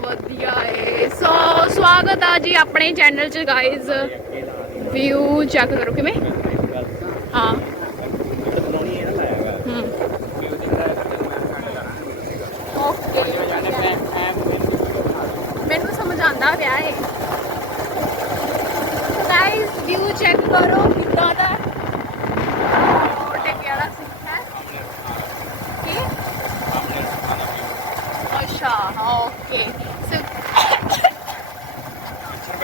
ਵਧੀਆ ਏ। ਸੋ, ਸਵਾਗਤ ਆ ਜੀ ਆਪਣੇ ਚੈਨਲ 'ਚ ਗਾਇਜ਼ ਵਿਊ ਚੈੱਕ ਕਰੋ ਕਿਵੇਂ? ਹਾਂ। ਹੂੰ। ਓਕੇ ਮੈਨੂੰ ਸਮਝ ਆਂਦਾ ਪਿਆ ਏ। ਗਾਇਜ਼ ਵਿਊ ਚੈੱਕ ਕਰੋ ਕਿੱਦਾਂ ਦਾ ਉਹ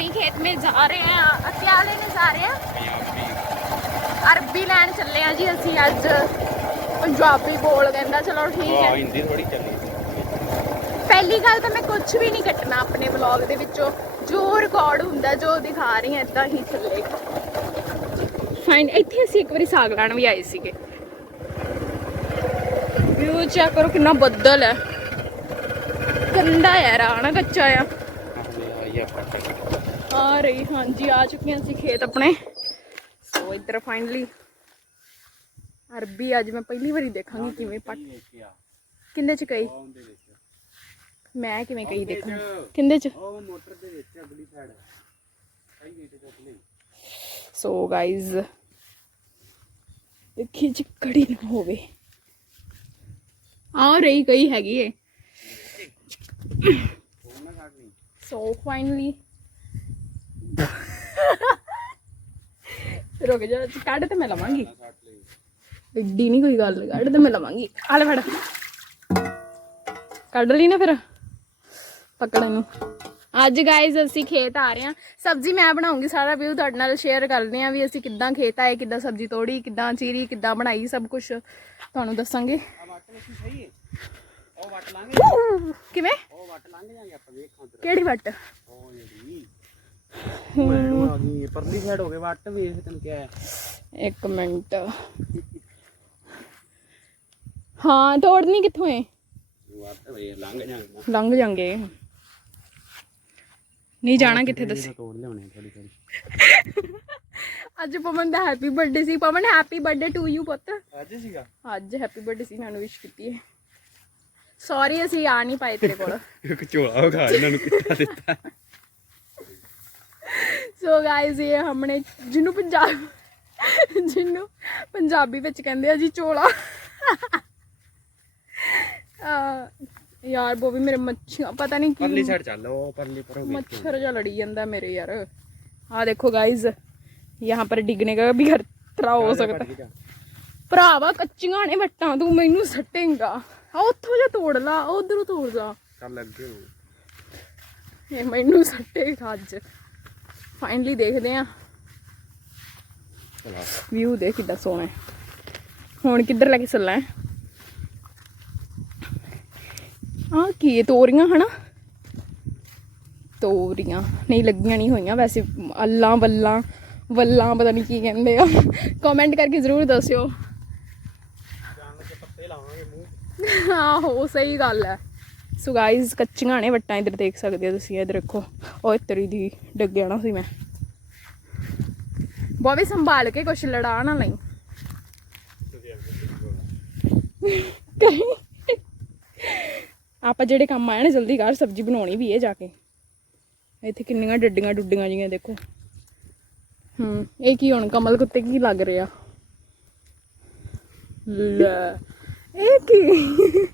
अपनी खेत में जा रहे हैं क्या लेने जा रहे हैं ਅਰਬੀ ਲੈਣ ਚੱਲੇ ਆ ਜੀ ਅਸੀਂ ਅੱਜ ਪੰਜਾਬੀ ਬੋਲ ਕਹਿੰਦਾ ਚਲੋ ਠੀਕ ਹੈ ਹਿੰਦੀ ਥੋੜੀ ਚੱਲੀ ਪਹਿਲੀ ਗੱਲ ਤਾਂ ਮੈਂ ਕੁਝ ਵੀ ਨਹੀਂ ਕੱਟਣਾ ਆਪਣੇ ਵਲੌਗ ਦੇ ਵਿੱਚੋਂ ਜੋ ਰਿਕਾਰਡ ਹੁੰਦਾ ਜੋ ਦਿਖਾ ਰਹੀ ਹਾਂ ਇਦਾਂ ਹੀ ਚੱਲੇਗਾ ਫਾਈਨ ਇੱਥੇ ਅਸੀਂ ਇੱਕ ਵਾਰੀ ਸਾਗ ਲੈਣ ਵੀ ਆਏ ਸੀਗੇ ਵਿਊ ਚੈੱਕ ਕਰੋ ਕਿੰਨਾ ਬੱਦਲ ਹੈ ਗੰਦਾ ਯਾਰ ਆਣਾ ਕੱਚਾ ਆ ਆ ਰਹੀ ਹਾਂਜੀ ਆ ਚੁੱਕੀਆਂ ਸੀ ਖੇਤ ਆਪਣੇ। ਸੋ ਇੱਧਰ ਫਾਈਨਲੀ ਅਰਬੀ ਅੱਜ ਮੈਂ ਪਹਿਲੀ ਵਾਰੀ ਦੇਖਾਂਗੀ ਕਿਵੇਂ ਪੱਟ ਕਿੰਨੇ ਚ ਕਈ ਮੈਂ ਕਿਵੇਂ ਕਹੀ ਦੇਖਾਂ? ਕਿੰਦੇ ਚ? ਉਹ ਮੋਟਰ ਦੇ ਵਿੱਚ ਅਗਲੀ ਸਾਈਡ ਕਈ ਗੇਟ ਚੱਕਲੇ ਸੋ ਗਾਇਜ਼ ਦੇਖੀ ਜੀ ਕੜੀ ਨਾ ਹੋਵੇ। ਆ ਰਹੀ ਕਈ ਹੈਗੀ ਏ। ਸੋ ਫਾਈਨਲੀ ਰੁਕ ਜਾ, ਕੱਢ ਤੇ ਮੈਂ ਲਵਾਂਗੀ। ਲਈ ਐਡੀ ਨਹੀਂ ਕੋਈ ਗੱਲ, ਕੱਢ ਤੇ ਮੈਂ ਲਵਾਂਗੀ। ਆ ਲੈ ਫੜ। ਕੱਢ ਲਈ ਨਾ ਫਿਰ ਪਕੜ ਇਹਨੂੰ ਅੱਜ ਗਾਇਜ਼ ਅਸੀਂ ਖੇਤ ਆ ਰਹੇ ਹਾਂ। ਸਬਜ਼ੀ ਮੈਂ ਬਣਾਉਂਗੀ ਸਾਰਾ ਵਿਊ ਤੁਹਾਡੇ ਨਾਲ ਸ਼ੇਅਰ ਕਰਦੇ ਹਾਂ ਵੀ ਅਸੀਂ ਕਿੱਦਾਂ ਖੇਤ ਆਏ, ਕਿੱਦਾਂ ਸਬਜ਼ੀ ਤੋੜੀ, ਕਿੱਦਾਂ ਚੀਰੀ, ਕਿੱਦਾਂ ਬਣਾਈ, ਸਭ ਕੁਝ ਤੁਹਾਨੂੰ ਦੱਸਾਂਗੇ। ਵੱਟ ਕਿਵੇਂ? ਉਹ ਵੱਟ ਲੰਘ ਜਾਾਂਗੇ ਆਪਾਂ ਵੇਖ ਉਧਰ। ਕਿਹੜੀ ਵੱਟ? ਉਹ ਜਿਹੜੀ। ਉਹ ਆ ਗਈ। ਪਰਲੀ ਸਾਈਡ ਹੋ ਗਏ ਵੱਟ ਵੇਖ ਤੈਨੂੰ ਕਿਹਾ ਹੈ। ਇੱਕ ਮਿੰਟ। ਹਾਂ ਤੋੜਨੀ ਕਿੱਥੋਂ ਏ? ਵੱਟ ਵੇਖ ਲੰਘ ਜਾਾਂਗੇ ਲੰਘ ਜਾਂਗੇ। ਨਹੀਂ ਜਾਣਾ ਕਿੱਥੇ ਦੱਸ ਤੋੜ ਲਿਆਉਣੇ ਥੋੜੀ ਥੋੜੀ ਅੱਜ ਪਵਨ ਦਾ happy birthday C. Pawan happy birthday to you ਪੁੱਤ। ਅੱਜ ਸੀਗਾ? ਅੱਜ ਹੈਪੀ ਬਰਥਡੇ ਸੀ ਮੈਨੂੰ ਵਿਸ਼ ਕੀਤੀ ਹੈ ਸੌਰੀ ਅਸੀਂ ਆ ਨਹੀਂ ਪਾਏ ਤੇਰੇ ਕੋਲ। ਇੱਕ ਝੋਲਾ ਵਿਖਾ ਇਹਨਾਂ ਨੂੰ ਕਿੱਟਾ ਦਿੱਤਾ। ਸੋ ਗਾਇਜ਼ ਇਹ ਹਮਨੇ ਜਿਹਨੂੰ ਪੰਜਾਬ ਜਿਹਨੂੰ ਪੰਜਾਬੀ ਵਿੱਚ ਕਹਿੰਦੇ ਆ ਜੀ ਝੋਲਾ। ਯਾਰ ਬੋਬੀ ਮੇਰੇ ਮੱਛੀਆਂ ਪਤਾ ਨਹੀਂ ਕੀ ਪਰਲੀ ਸਾਈਡ ਚੱਲ ਪਰਲੀ ਪਰ ਮੱਛਰ ਜਾ ਲੜੀ ਜਾਂਦਾ ਮੇਰੇ ਯਾਰ। ਆ ਦੇਖੋ ਗਾਇਜ਼ ਯਹਾਂ ਪਰ ਡਿੱਗਨੇ ਦਾ ਵੀ ਖਤਰਾ ਹੋ ਸਕਦਾ। ਭਰਾਵਾ ਕੱਚੀਆਂ ਨੇ ਵੱਟਾਂ ਤੂੰ ਮੈਨੂੰ ਸੱਟੇਂਗਾ। ਆ ਉੱਥੋਂ ਜਾ ਤੋੜ ਲਾ ਉਧਰੋਂ ਤੋੜ ਜਾ। ਚੱਲ ਲੱਗੇ ਹੋ। ਇਹ ਮੈਨੂੰ ਸੱਟੇਗਾ ਅੱਜ। ਫਾਈਨਲੀ ਦੇਖਦੇ ਆ ਚਲਾ ਵਿਊ ਦੇ ਕਿੱਦਾਂ ਸੋਹਣਾ ਹੁਣ ਕਿੱਧਰ ਲੈ ਕੇ ਚੱਲਣਾ ਹੈ? ਆ ਕੀ ਹੈ ਤੋਰੀਆਂ ਹਨਾ? ਤੋਰੀਆਂ। ਨਹੀਂ ਲੱਗੀਆਂ ਨਹੀਂ ਹੋਈਆਂ ਵੈਸੇ। ਅੱਲਾਂ ਵੱਲਾਂ ਵੱਲਾਂ ਪਤਾ ਨਹੀਂ ਕੀ ਕਹਿੰਦੇ ਆ। ਕਮੈਂਟ ਕਰਕੇ ਜ਼ਰੂਰ ਦੱਸਿਓ ਜਾਨ ਕੇ ਪੱਤੇ ਲਾਵਾਂਗੇ ਮੂੰਹ ਆਹੋ ਸਹੀ ਗੱਲ ਹੈ। ਸੋ ਗਾਇਜ਼ ਕੱਚੀਆਂ ਨੇ ਵੱਟਾਂ ਇੱਧਰ ਦੇਖ ਸਕਦੇ ਹੋ ਤੁਸੀਂ, ਇੱਧਰ ਦੇਖੋ ਉਹ ਤਰੀ ਦੀ ਡੱਗਿਆ ਨਾ ਸੀ ਮੈਂ। ਬੋਵੇ ਸੰਭਾਲ ਕੇ ਕੁਛ ਲੜਾ ਨਾ ਲਈ। ਆਪਾਂ ਜਿਹੜੇ ਕੰਮ ਆਏ ਨੇ, ਜਲਦੀ ਕਰ ਸਬਜ਼ੀ ਬਣਾਉਣੀ ਵੀ ਹੈ ਜਾ ਕੇ। ਇੱਥੇ ਕਿੰਨੀਆਂ ਡੱਡੀਆਂ ਡੁੱਡੀਆਂ ਜੀਆਂ, ਦੇਖੋ। ਹੂੰ, ਇਹ ਕੀ ਹੁਣ ਕਮਲ ਕੁੱਤੇ ਕੀ ਲੱਗ ਰਿਹਾ? ਲੈ। ਇਹ ਕੀ?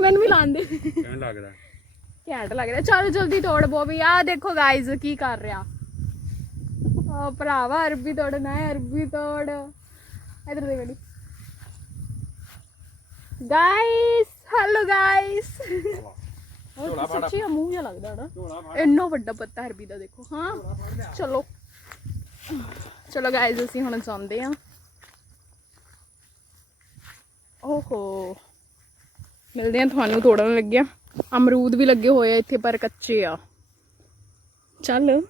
ਮੈਨੂੰ ਵੀ ਲਾਉਂਦੇ ਕਿਵੇਂ ਲੱਗਦਾ ਘੈਂਟ ਲੱਗ ਰਿਹਾ। ਚਲ ਜਲਦੀ ਤੋੜ ਬੋਬੀ। ਆ ਦੇਖੋ ਗਾਇਜ਼ ਕੀ ਕਰ ਰਿਹਾ। ਆ ਭਰਾਵਾ ਅਰਬੀ ਤੋੜਨਾ ਹੈ ਅਰਬੀ ਤੋੜ। ਇਧਰ ਦੇ ਗੜੀ ਗਾਇਸ ਹੈਲੋ ਗਾਇਸ ਉਹ ਸੱਚੀ ਮੂੰਹ ਜਿਹਾ ਲੱਗਦਾ ਨਾ ਝੋਲਾ ਫੜ। ਇੰਨਾ ਵੱਡਾ ਪੱਤਾ ਅਰਬੀ ਦਾ ਦੇਖੋ। ਹਾਂ ਚਲੋ। ਚਲੋ ਗਾਇਜ਼ ਅਸੀਂ ਹੁਣ ਜਾਂਦੇ ਆ ਓਹੋ। ਮਿਲਦੇ ਆ ਤੁਹਾਨੂੰ ਤੋੜਨ ਲੱਗਿਆ। ਅਮਰੂਦ ਵੀ ਲੱਗੇ ਹੋਏ ਆ ਇੱਥੇ, ਪਰ ਕੱਚੇ ਆ। ਚੱਲ।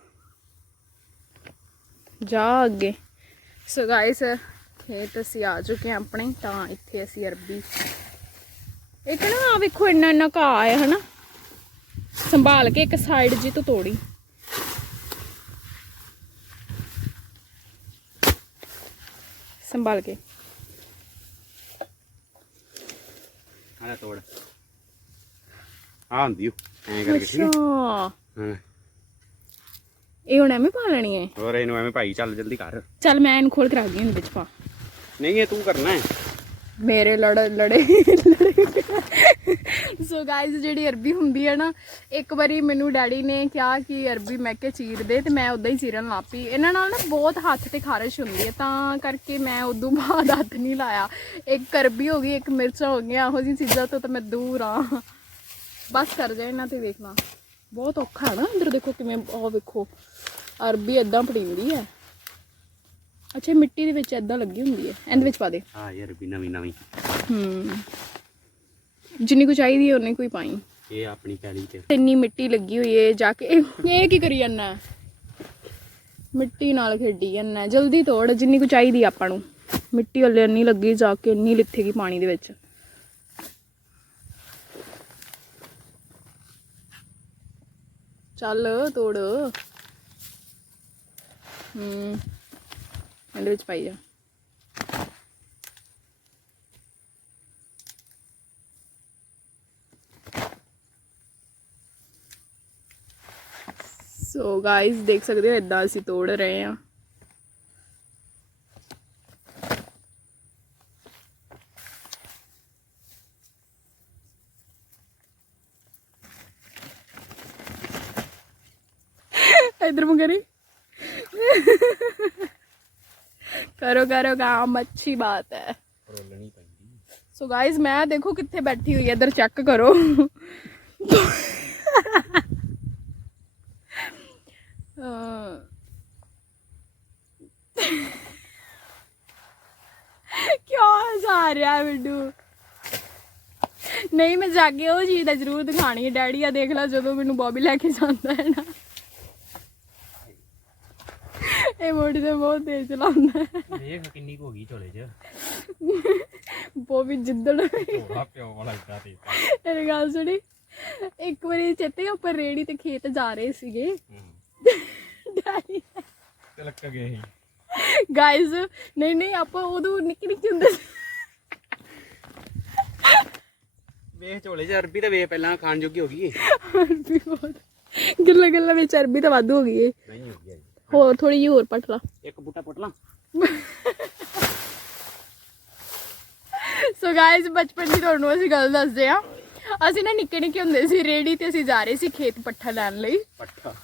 ਜਾ ਅੱਗੇ। ਸੋ ਗਾਇਸ ਖੇਤ ਅਸੀਂ ਆ ਚੁੱਕੇ ਹਾਂ ਆਪਣੇ, ਤਾਂ ਇੱਥੇ ਅਸੀਂ ਅਰਬੀ। ਇੱਕ ਨਾ ਆ ਵੇਖੋ, ਇੰਨਾ ਇੰਨਾ ਘਾਹ ਹੈ ਹਨਾ? ਸੰਭਾਲ ਕੇ ਇੱਕ ਸਾਈਡ ਜੀ ਤੋਂ ਤੋੜੀ। ਸੰਭਾਲ ਕੇ। ਤੋੜ। ਆ ਹੁੰਦੀ ਓ, ਐਂ ਕਰਕੇ ਠੀਕ ਅੱਛਾ। ਹੈ। ਹਾਂ ਇਹ ਹੁਣ ਐਵੇਂ ਪਾ ਲੈਣੀ ਹੈ ਹੋਰ ਇਹਨੂੰ ਐਵੇਂ ਭਾਈ ਚੱਲ ਜਲਦੀ ਕਰ। ਚੱਲ ਮੈਂ ਇਹਨੂੰ ਖੋਲ ਕੇ ਰੱਖ ਦਿਆਂ ਇਹਦੇ ਵਿੱਚ ਪਾ। ਨਹੀਂ ਇਹ ਤੂੰ ਕਰਨਾ ਹੈ ਮੇਰੇ ਲੜ, ਲੜੇ। ਸੋ ਗਾਇਜ਼ ਜਿਹੜੀ ਅਰਬੀ ਹੁੰਦੀ ਹੈ ਨਾ, ਇੱਕ ਵਾਰੀ ਮੈਨੂੰ ਡੈਡੀ ਨੇ ਕਿਹਾ ਕਿ ਅਰਬੀ ਮੈਂ ਕੇ ਚੀਰ ਦੇ ਤੇ ਮੈਂ ਉਦਾਂ ਹੀ ਚੀਰਨ ਲੱਗ ਪਈ। ਇਹਨਾਂ ਨਾਲ ਨਾ ਬਹੁਤ ਹੱਥ ਤੇ ਖਾਰਸ਼ ਹੁੰਦੀ ਹੈ, ਤਾਂ ਕਰਕੇ ਮੈਂ ਉਦੋਂ ਬਾਅਦ ਹੱਥ ਨਹੀਂ ਲਾਇਆ। ਇੱਕ ਅਰਬੀ ਹੋ ਗਈ, ਇੱਕ ਮਿਰਚਾਂ ਹੋ ਗਈਆਂ, ਇਹੋ ਜਿਹੀ ਚੀਜ਼ਾਂ ਤੋਂ ਤਾਂ ਮੈਂ ਦੂਰ ਆ। ਬਸ ਕਰ ਜਾ ਇਹਨਾਂ ਤੇ ਵੇਖਣਾ ਬਹੁਤ ਔਖਾ ਹੈ ਨਾ, ਅੰਦਰ ਦੇਖੋ ਕਿਵੇਂ ਉਹ ਵੇਖੋ। ਅਰਬੀ ਇਦਾਂ ਪੜੀਂਦੀ ਹੈ। ਅੱਛਾ ਮਿੱਟੀ ਦੇ ਵਿੱਚ ਇਦਾਂ ਲੱਗੀ ਹੁੰਦੀ ਹੈ। ਇਹਦੇ ਵਿੱਚ ਪਾ ਦੇ। ਆ ਯਾਰ ਵੀ ਨਵੀਂ ਨਵੀਂ। ਹੂੰ। ਜਿੰਨੀ ਕੁ ਚਾਹੀਦੀ ਹੈ ਉਨੀ ਕੋਈ ਪਾਈ। ਇਹ ਆਪਣੀ ਪੈਲੀ ਤੇ ਇੰਨੀ ਮਿੱਟੀ ਲੱਗੀ ਹੋਈ ਏ ਜਾ ਕੇ। ਇਹ ਇਹ ਕੀ ਕਰੀ ਜਾਂਦਾ ਮਿੱਟੀ ਨਾਲ ਖੇਡੀ ਜਾਂਦਾ ਜਲਦੀ ਤੋੜ ਜਿੰਨੀ ਕੁ ਚਾਹੀਦੀ ਆਪਾਂ ਨੂੰ। ਮਿੱਟੀ ਹੱਲੇ ਇੰਨੀ ਲੱਗੀ ਜਾ ਕੇ ਇੰਨੀ ਲਿੱਥੇਗੀ ਪਾਣੀ ਦੇ ਵਿੱਚ। ਚੱਲ ਤੋੜ। ਹੂੰ। ਇਹਦੇ ਵਿੱਚ ਪਾਈ ਜਾ ਸੋ ਗਾਇਸ ਦੇਖ ਸਕਦੇ ਹੋ ਇਦਾਂ ਅਸੀਂ ਤੋੜ ਰਹੇ ਹਾਂ। ਇਧਰ ਮੁਗਰੀ। ਕਰੋ ਕਰੋ ਕੰਮ ਅੱਛੀ ਬਾਤ ਹੈ। ਰੋਲਣੀ ਪੈਂਦੀ ਸੋ ਗਾਇਸ ਮੈਂ ਦੇਖੋ ਕਿੱਥੇ ਬੈਠੀ ਹੋਈ ਹੈ ਇਧਰ ਚੈੱਕ ਕਰੋ। ਕਿਉਂ ਹਸਾ ਰਿਹਾ ਬਿੱਡੂ? ਨਹੀਂ ਮੈਂ ਜਾਗੇ ਉਹ ਚੀਜ਼ ਦਾ ਜ਼ਰੂਰ ਦਿਖਾਣੀ ਹੈ। ਡੈਡੀ ਆ ਦੇਖ ਲੈ ਜਦੋਂ ਮੈਨੂੰ ਬੌਬੀ ਲੈ ਕੇ ਜਾਂਦਾ ਹੈ ਨਾ। ਇਹ ਮੋੜੀ ਤੇ ਬਹੁਤ ਤੇਜ਼ ਚਲਾਉਂਦਾ ਦੇਖ ਕਿੰਨੀ ਕੁ ਹੋ ਗਈ ਝੋਲੇ 'ਚ। ਬੋਬੀ ਜਿੱਦਣ ਝੋਲਾ ਪਿਓ ਵਾਲਾ ਇਦਾਂ ਤੇ ਮੇਰੀ ਗੱਲ ਸੁਣੀ। ਇੱਕ ਵਾਰੀ ਚੇਤੇ ਆ, ਉੱਪਰ ਰੇੜੀ ਤੇ ਖੇਤ ਜਾ ਰਹੇ ਸੀਗੇ। ਡੈਡੀ ਤੇ ਲੱਗ ਗਏ ਸੀ। ਗਾਇਜ਼ ਨਹੀਂ ਨਹੀਂ ਆਪਾਂ ਉਦੋਂ ਨਿੱਕੀ ਨਿੱਕੀ ਹੁੰਦੇ ਸੀ। ਵੇਖ ਝੋਲੇ 'ਚ ਅਰਬੀ ਤੇ ਵੇਖ ਪਹਿਲਾਂ ਖਾਣ ਜੋਗੀ ਹੋ ਗਈ ਏ। ਅਰਬੀ ਬਹੁਤ। ਗੱਲਾਂ ਗੱਲਾਂ ਵਿੱਚ ਅਰਬੀ ਤਾਂ ਵਾਧੂ ਹੋ ਗਈ ਏ। ਨਹੀਂ ਹੋ ਗਈ। ਹੋਰ ਥੋੜੀ ਜਿਹੀ ਹੋਰ ਪਟ ਲਾ। ਇੱਕ ਬੂਟਾ ਪੁੱਟ ਲਾਂ। ਸੋ ਗਾਇਜ਼ ਬਚਪਨ ਦੀ ਤੁਹਾਨੂੰ ਅਸੀਂ ਗੱਲ ਦੱਸਦੇ ਆ ਅਸੀਂ ਨਾ ਨਿੱਕੇ ਨਿੱਕੇ ਹੁੰਦੇ ਸੀ ਰੇੜੀ ਤੇ ਅਸੀਂ ਜਾ ਰਹੇ ਸੀ ਖੇਤ ਪੱਠਾ ਲੈਣ ਲਈ। ਪੱਠਾ।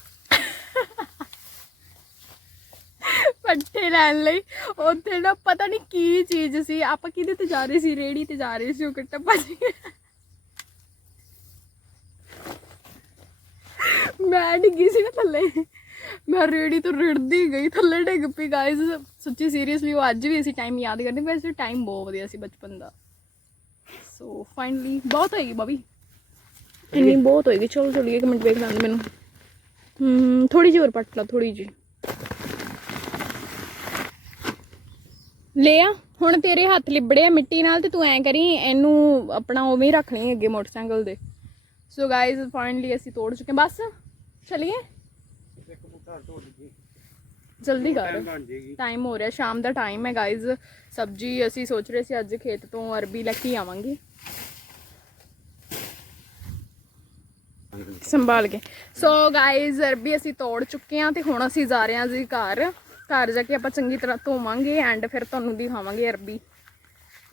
ਪੱਠੇ ਲੈਣ ਲਈ। ਉੱਥੇ ਨਾ ਪਤਾ ਨਹੀਂ ਕੀ ਚੀਜ਼ ਸੀ। ਆਪਾਂ ਕਿਹਦੇ ਤੇ ਜਾ ਰਹੇ ਸੀ? ਰੇੜੀ ਤੇ ਜਾ ਰਹੇ ਸੀ ਉਹ ਕੱਟਾ ਭੱਜ ਮੈਂ ਡਿੱਗੀ ਸੀ ਨਾ ਥੱਲੇ। ਮੈਂ ਰੇੜੀ ਤੋਂ ਰਿੜਦੀ ਗਈ ਥੱਲੇ ਡਿੱਗ ਪਈ ਗਾਇਸ ਸੱਚੀ ਸੀਰੀਅਸਲੀ ਉਹ ਅੱਜ ਵੀ ਅਸੀਂ ਟਾਈਮ ਯਾਦ ਕਰਦੇ ਵੈਸੇ ਟਾਈਮ ਬਹੁਤ ਵਧੀਆ ਸੀ ਬਚਪਨ ਦਾ। ਸੋ ਫਾਈਨਲੀ ਬਹੁਤ ਹੋਏਗੀ ਬਾਬੀ। ਇੰਨੀ ਬਹੁਤ ਹੋਏਗੀ ਚਲੋ ਚਲੀਏ ਇੱਕ ਮਿੰਟ ਵੇਖ ਲੈਂਦੇ ਮੈਨੂੰ। ਹੂੰ ਥੋੜੀ ਜਿਹੀ ਹੋਰ ਪੱਟ ਲਾ ਥੋੜੀ ਜਿਹੀ। ਲੈ ਆ ਹੁਣ ਤੇਰੇ ਹੱਥ ਲਿਬੜੇ ਆ ਮਿੱਟੀ ਨਾਲ ਤੇ ਤੂੰ ਐਂ ਕਰੀ ਇਹਨੂੰ ਆਪਣਾ ਉਵੇਂ ਹੀ ਰੱਖ ਲਈ ਅੱਗੇ ਮੋਟਰਸਾਈਕਲ ਦੇ ਸੋ ਗਾਇਜ਼ ਫਾਈਨਲੀ ਅਸੀਂ ਤੋੜ ਚੁੱਕੇ। ਬਸ ਚਲਿਏ। ਜਲਦੀ ਕਰ। ਬਣ ਜੇਗੀ ਟਾਈਮ ਹੋ ਰਿਹਾ ਸ਼ਾਮ ਦਾ ਟਾਈਮ ਹੈ ਗਾਇਜ਼ ਸਬਜੀ ਅਸੀਂ ਸੋਚ ਰਹੇ ਸੀ ਅੱਜ ਖੇਤ ਤੋਂ ਅਰਬੀ ਲੈ ਕੇ ਆਵਾਂਗੇ। ਸੰਭਾਲ ਕੇ। ਸੋ ਗਾਇਜ਼ ਅਰਬੀ ਅਸੀਂ ਤੋੜ ਚੁੱਕੇ ਹਾਂ ਤੇ ਹੁਣ ਅਸੀਂ ਜਾ ਰਹੇ ਹਾਂ ਜੀ ਘਰ। ਘਰ ਜਾ ਕੇ ਆਪਾਂ ਚੰਗੀ ਤਰ੍ਹਾਂ ਧੋਵਾਂਗੇ ਐਂਡ ਫਿਰ ਤੁਹਾਨੂੰ ਦਿਖਾਵਾਂਗੇ ਅਰਬੀ।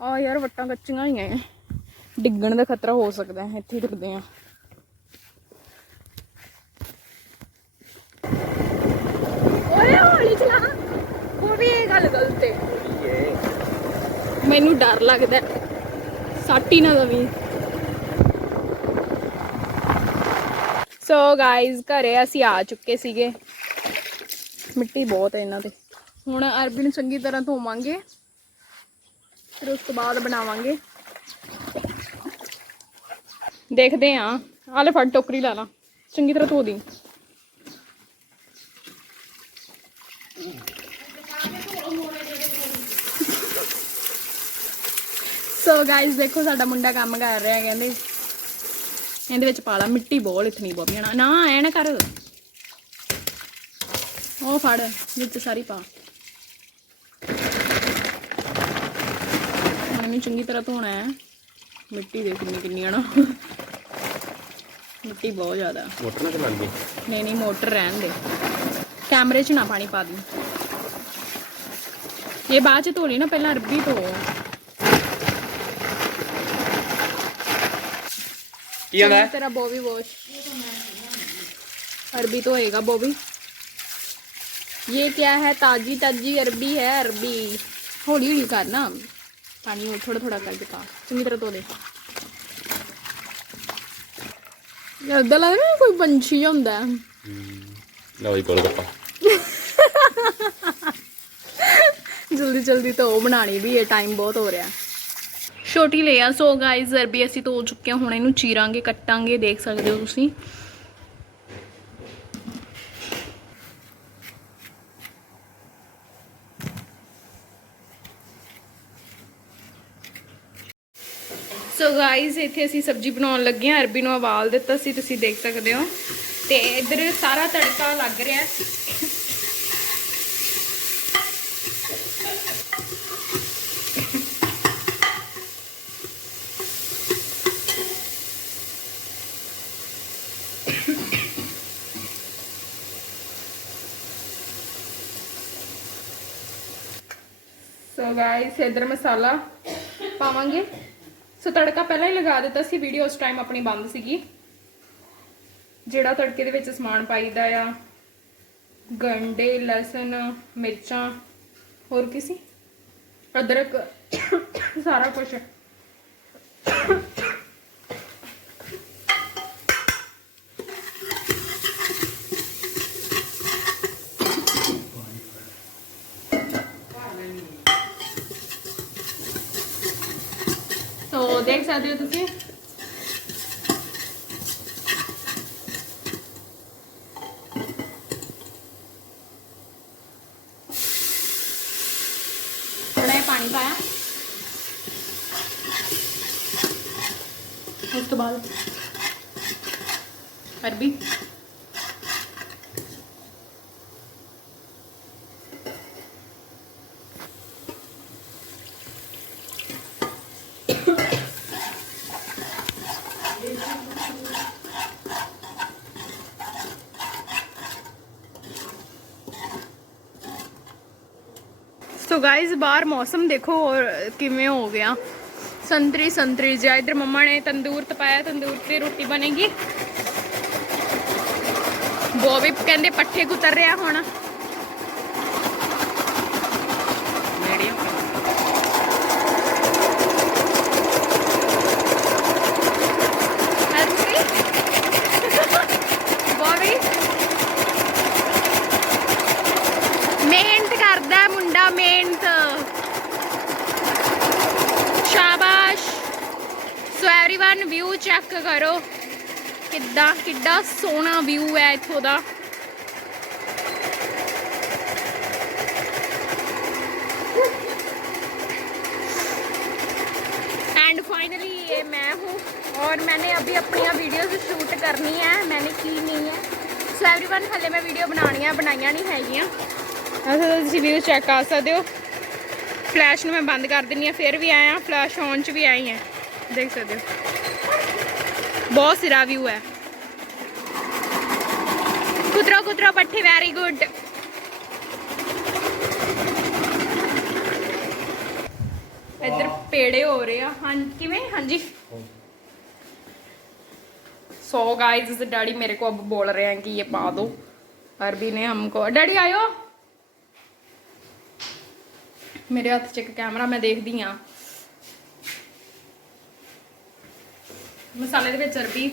ਆ ਯਾਰ ਵੱਟਾਂ ਕੱਚੀਆਂ ਹੀ ਐ। ਡਿੱਗਣ ਦਾ ਖਤਰਾ ਹੋ ਸਕਦਾ ਹੈ ਇੱਥੇ ਹੀ ਆ ਓਏ ਹੌਲੀ ਉਹ ਵੀ ਇਹ ਗੱਲ ਗਲਤ ਹੈ ਮੈਨੂੰ ਡਰ ਲੱਗਦਾ ਸੱਟ ਹੀ ਨਾ ਦਵੀ। ਸੋ ਗਾਇਜ਼ ਘਰੇ ਅਸੀਂ ਆ ਚੁੱਕੇ ਸੀਗੇ। ਮਿੱਟੀ ਬਹੁਤ ਹੈ ਇਹਨਾਂ ਤੇ। ਹੁਣ ਅਰਬੀ ਨੂੰ ਚੰਗੀ ਤਰ੍ਹਾਂ ਧੋਵਾਂਗੇ। ਫਿਰ ਉਸ ਤੋਂ ਬਾਅਦ ਬਣਾਵਾਂਗੇ। ਦੇਖਦੇ ਆ ਆਲੇ ਫੜ, ਟੋਕਰੀ ਲਾ ਲਾ। ਚੰਗੀ ਤਰ੍ਹਾਂ ਧੋ ਦੀ। ਸੋ ਗਾਇਸ ਦੇਖੋ ਸਾਡਾ ਮੁੰਡਾ ਕੰਮ ਕਰ ਰਿਹਾ ਕਹਿੰਦੇ। ਇਹਦੇ ਵਿੱਚ ਪਾ ਲਾ ਮਿੱਟੀ ਬਹੁਤ ਇਤਨੀ ਬੋਬੀਆਂ ਨਾ ਐ ਨਾ ਕਰ। ਉਹ ਫੜ ਵਿੱਚ ਸਾਰੀ ਪਾ। ਇਹਨੂੰ ਚੰਗੀ ਤਰ੍ਹਾਂ ਧੋਣਾ ਹੈ। ਮਿੱਟੀ ਦੇ ਕਿੰਨੀ ਕਿੰਨੀ ਆ ਨਾ ਮਿੱਟੀ ਬਹੁਤ ਜ਼ਿਆਦਾ। ਮੋਟਰ ਨਾਲ ਚੱਲ ਗਈ ਨਹੀਂ ਨਹੀਂ ਮੋਟਰ ਰਹਿਣ ਦੇ। ਕੈਮਰੇ 'ਚ ਨਾ ਪਾਣੀ ਪਾ ਦੀ ਇਹ ਬਾਅਦ 'ਚ ਧੋ ਲਈ ਨਾ ਪਹਿਲਾਂ ਅਰਬੀ ਧੋ ਕੀ ਹੁੰਦਾ ਹੈ? तेरा बॉबी वॉश अरबी तो होएगा बॉबी ये क्या है ताजी ताजी अरबी है अरबी हौली हौली कर ना पानी वो थोड़ा थोड़ा करके पा चंगी तरह धो दे ਏਦਾਂ ਲੱਗਦਾ ਨਾ ਕੋਈ ਪੰਛੀ ਜਿਹਾ ਹੁੰਦਾ ਹੈ। ਲਓ ਜੀ ਕੋਲ ਗੱਪਾ ਜਲਦੀ ਜਲਦੀ ਤਾਂ ਉਹ ਬਣਾਣੀ ਵੀ ਹੈ ਟਾਈਮ ਬਹੁਤ ਹੋ ਰਿਹਾ। ਛੋਟੀ ਲਿਆ ਸੋ ਗਾਇਸ ਅਰਬੀ ਅਸੀਂ ਧੋ ਚੁੱਕੇ ਹਾਂ, ਹੁਣ ਇਹਨੂੰ ਚੀਰਾਂਗੇ, ਕੱਟਾਂਗੇ, ਦੇਖ ਸਕਦੇ ਹੋ ਤੁਸੀਂ। ਸੋ ਗਾਇਸ ਇੱਥੇ ਅਸੀਂ ਸਬਜ਼ੀ ਬਣਾਉਣ ਲੱਗੇ ਹਾਂ, ਅਰਬੀ ਨੂੰ ਉਬਾਲ ਦਿੱਤਾ ਸੀ, ਤੁਸੀਂ ਦੇਖ ਸਕਦੇ ਹੋ। ਤੇ ਇਧਰ ਸਾਰਾ ਤੜਕਾ ਲੱਗ ਰਿਹਾ। ਸੋ ਗਾਇਸ ਇਧਰ ਮਸਾਲਾ ਪਾਵਾਂਗੇ। ਸੋ ਤੜਕਾ ਪਹਿਲਾਂ ਹੀ ਲਗਾ ਦਿੱਤਾ ਸੀ ਵੀਡੀਓ ਉਸ ਟਾਈਮ ਆਪਣੀ ਬੰਦ ਸੀਗੀ। ਜਿਹੜਾ ਤੜਕੇ ਦੇ ਵਿੱਚ ਸਮਾਨ ਪਾਈਦਾ ਆ, ਗੰਡੇ, ਲਸਣ, ਮਿਰਚਾਂ, ਹੋਰ ਕੀ ਸੀ? ਅਦਰਕ, ਸਾਰਾ ਕੁਝ ਸੋ ਦੇਖ ਸਕਦੇ ਹੋ ਤੁਸੀਂ। ਥੋੜਾ ਜਿਹਾ ਪਾਣੀ ਪਾਇਆ। ਉਸ ਤੋਂ ਬਾਅਦ। ਅਰਬੀ ਸੋ ਗਾਇਸ ਬਾਹਰ ਮੌਸਮ ਦੇਖੋ ਹੋਰ ਕਿਵੇਂ ਹੋ ਗਿਆ। ਸੰਤਰੀ ਸੰਤਰੀ ਜਿਹਾ। ਇਧਰ ਮੰਮਾ ਨੇ ਤੰਦੂਰ ਤਪਾਇਆ, ਤੰਦੂਰ ਤੇ ਰੋਟੀ ਬਣੇਗੀ। ਬੋਬੀ ਕਹਿੰਦੇ ਪੱਠੇ ਕੁਤਰ ਰਿਹਾ ਹੁਣ ਬੋਬੀ ਮਿਹਨਤ ਕਰਦਾ ਹੈ ਮੁੰਡਾ ਮਿਹਨਤ ਸ਼ਾਬਾਸ਼ ਸੋ एवरीवन ਵਿਊ ਚੈੱਕ ਕਰੋ ਕਿੱਦਾਂ ਕਿੱਡਾ ਸੋਹਣਾ ਵਿਊ ਹੈ ਇੱਥੋਂ ਦਾ एंड फाइनली ये मैं हूँ और मैंने अभी अपनी वीडियोस शूट करनी है मैंने की नहीं है ਸੋ एवरीवन ਹਲੇ ਮੈਂ ਵੀਡੀਓ ਬਣਾਉਣੀਆਂ ਬਣਾਈਆਂ ਨਹੀਂ ਹੈਗੀਆਂ ਅਸਾਂ ਤੁਸੀਂ ਵੀਡੀਓ ਚੈੱਕ ਕਰ ਸਕਦੇ ਹੋ ਫਲੈਸ਼ ਨੂੰ ਮੈਂ ਬੰਦ ਕਰ ਦਿੰਨੀ ਆ ਫਿਰ ਵੀ ਆਇਆ ਫਲੈਸ਼ ਔਨ ਚ ਵੀ ਆਈ ਹੈ ਦੇਖ ਸਕਦੇ ਹੋ ਬਹੁਤ ਸਿਰਾ ਵਿਊ ਹੈ ਕੁਤਰਾ ਕੁਤਰਾ ਪੱਠੇ ਵੈਰੀ ਗੁੱਡ ਇੱਧਰ ਪੇੜੇ ਹੋ ਰਹੇ ਆ ਹਾਂ ਕਿਵੇਂ ਹਾਂਜੀ ਸੋ गाइस डैडी मेरे को अब बोल रहे हैं कि ये पा दो अरबी ने हमको डैडी आयो ਮੇਰੇ ਹੱਥ 'ਚ ਇੱਕ ਕੈਮਰਾ ਮੈਂ ਦੇਖਦੀ ਮਸਾਲੇ ਦੇ ਵਿੱਚ ਅਰਬੀ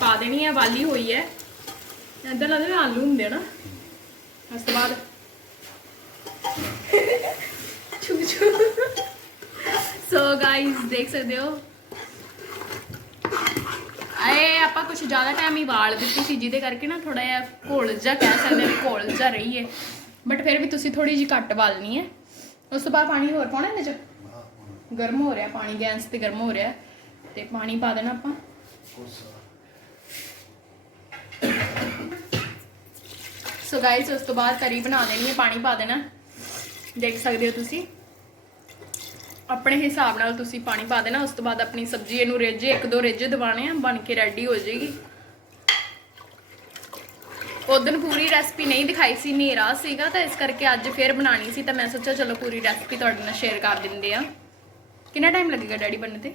ਪਾ ਦੇਣੀ ਹੈ ਵਾਲੀ ਹੋਈ ਹੈ। ਇਦਾਂ ਲੱਗਦਾ ਆਲੂ ਹੁੰਦੇ ਨਾ। ਉਸ ਤੋਂ ਬਾਅਦ ਛੁਕ ਛੁਕ ਸੋ ਗਾਇਸ ਦੇਖ ਸਕਦੇ ਹੋ। ਆਪਾਂ ਕੁਝ ਜ਼ਿਆਦਾ ਟਾਈਮ ਹੀ ਵਾਲ ਦਿੱਤੀ ਸੀ ਜਿਹਦੇ ਕਰਕੇ ਨਾ ਥੋੜਾ ਜਿਹਾ ਘੋਲ ਜਿਹਾ ਕਹਿ ਸਕਦੇ ਨੇ ਘੋਲ ਜਿਹਾ ਰਹੀ ਹੈ। ਬਟ ਫਿਰ ਵੀ ਤੁਸੀਂ ਥੋੜੀ ਜਿਹੀ ਘੱਟ ਵਾਲਣੀ ਹੈ। ਉਸ ਤੋਂ ਬਾਅਦ ਪਾਣੀ ਹੋਰ ਪਾਉਣਾ ਇਹਦੇ ਚ? ਗਰਮ ਹੋ ਰਿਹਾ ਪਾਣੀ ਗੈਸ ਤੇ ਗਰਮ ਹੋ ਰਿਹਾ। ਤੇ ਪਾਣੀ ਪਾ ਦੇਣਾ ਆਪਾਂ। ਸੋ ਗਾਇਸ ਉਸ ਤੋਂ ਬਾਅਦ ਕਰੀ ਬਣਾ ਦੇਣੀ ਹੈ, ਪਾਣੀ ਪਾ ਦੇਣਾ। ਦੇਖ ਸਕਦੇ ਹੋ ਤੁਸੀਂ। ਆਪਣੇ ਹਿਸਾਬ ਨਾਲ ਤੁਸੀਂ ਪਾਣੀ ਪਾ ਦੇਣਾ, ਉਸ ਤੋਂ ਬਾਅਦ ਆਪਣੀ ਸਬਜ਼ੀ, ਇਹਨੂੰ ਰਿੱਝੇ, ਇੱਕ ਦੋ ਰਿੱਝੇ ਦਿਵਾਣੇ ਆ, ਬਣ ਕੇ ਰੈਡੀ ਹੋ ਜਾਏਗੀ। ਉਦੋਂ ਪੂਰੀ ਰੈਸਪੀ ਨਹੀਂ ਦਿਖਾਈ ਸੀ, ਹਨੇਰਾ ਸੀਗਾ, ਤਾਂ ਇਸ ਕਰਕੇ ਅੱਜ ਫੇਰ ਬਣਾਣੀ ਸੀ, ਤਾਂ ਮੈਂ ਸੋਚਿਆ ਚਲੋ ਪੂਰੀ ਰੈਸਪੀ ਤੁਹਾਡੇ ਨਾਲ ਸ਼ੇਅਰ ਕਰ ਦਿੰਦੇ ਆ। ਕਿੰਨਾ ਟਾਈਮ ਲੱਗੇਗਾ ਡੈਡੀ ਬਣਨ ਤੇ?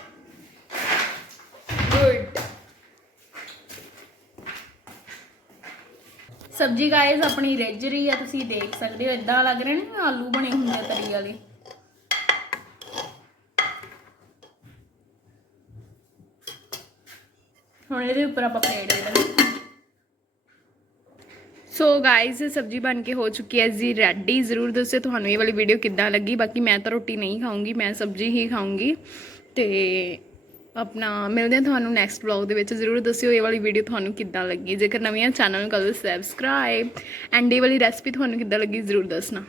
ਸਬਜੀ ਗਾਇਸ ਆਪਣੀ ਰਿੱਝ ਰਹੀ ਆ, ਤੁਸੀਂ ਦੇਖ ਸਕਦੇ ਹੋ ਇਦਾਂ ਲੱਗ ਰਹੇ ਨੇ ਆਲੂ ਬਣੇ ਹੁੰਦੇ ਆ ਤਰੀ ਵਾਲੇ। ਹੁਣ ਇਹਦੇ ਉੱਪਰ ਆਪਾਂ ਪਲੇਟ ਦੇ ਦਾਂਗੇ ਸੋ ਗਾਇਸ ਸਬਜੀ ਬਣ ਕੇ ਹੋ ਚੁੱਕੀ ਹੈ ਜੀ ਰੈਡੀ ਜ਼ਰੂਰ ਦੱਸਿਓ ਤੁਹਾਨੂੰ ਇਹ ਵਾਲੀ ਵੀਡੀਓ ਕਿੱਦਾਂ ਲੱਗੀ। ਬਾਕੀ ਮੈਂ ਤਾਂ ਰੋਟੀ ਨਹੀਂ ਖਾਊਂਗੀ, ਮੈਂ ਸਬਜੀ ਹੀ ਖਾਊਂਗੀ। ਤੇ ਆਪਣਾ ਮਿਲਦੇ ਹਾਂ ਤੁਹਾਨੂੰ ਨੈਕਸਟ ਵਲੌਗ ਦੇ ਵਿੱਚ। ਜ਼ਰੂਰ ਦੱਸਿਓ ਇਹ ਵਾਲੀ ਵੀਡੀਓ ਤੁਹਾਨੂੰ ਕਿੱਦਾਂ ਲੱਗੀ। ਜੇਕਰ ਨਵੀਆਂ ਚੈਨਲ ਨੂੰ ਕਰ ਸਬਸਕ੍ਰਾਈਬ ਐਂਡ ਇਹ ਵਾਲੀ ਰੈਸਪੀ ਤੁਹਾਨੂੰ ਕਿੱਦਾਂ ਲੱਗੀ, ਜ਼ਰੂਰ ਦੱਸਣਾ।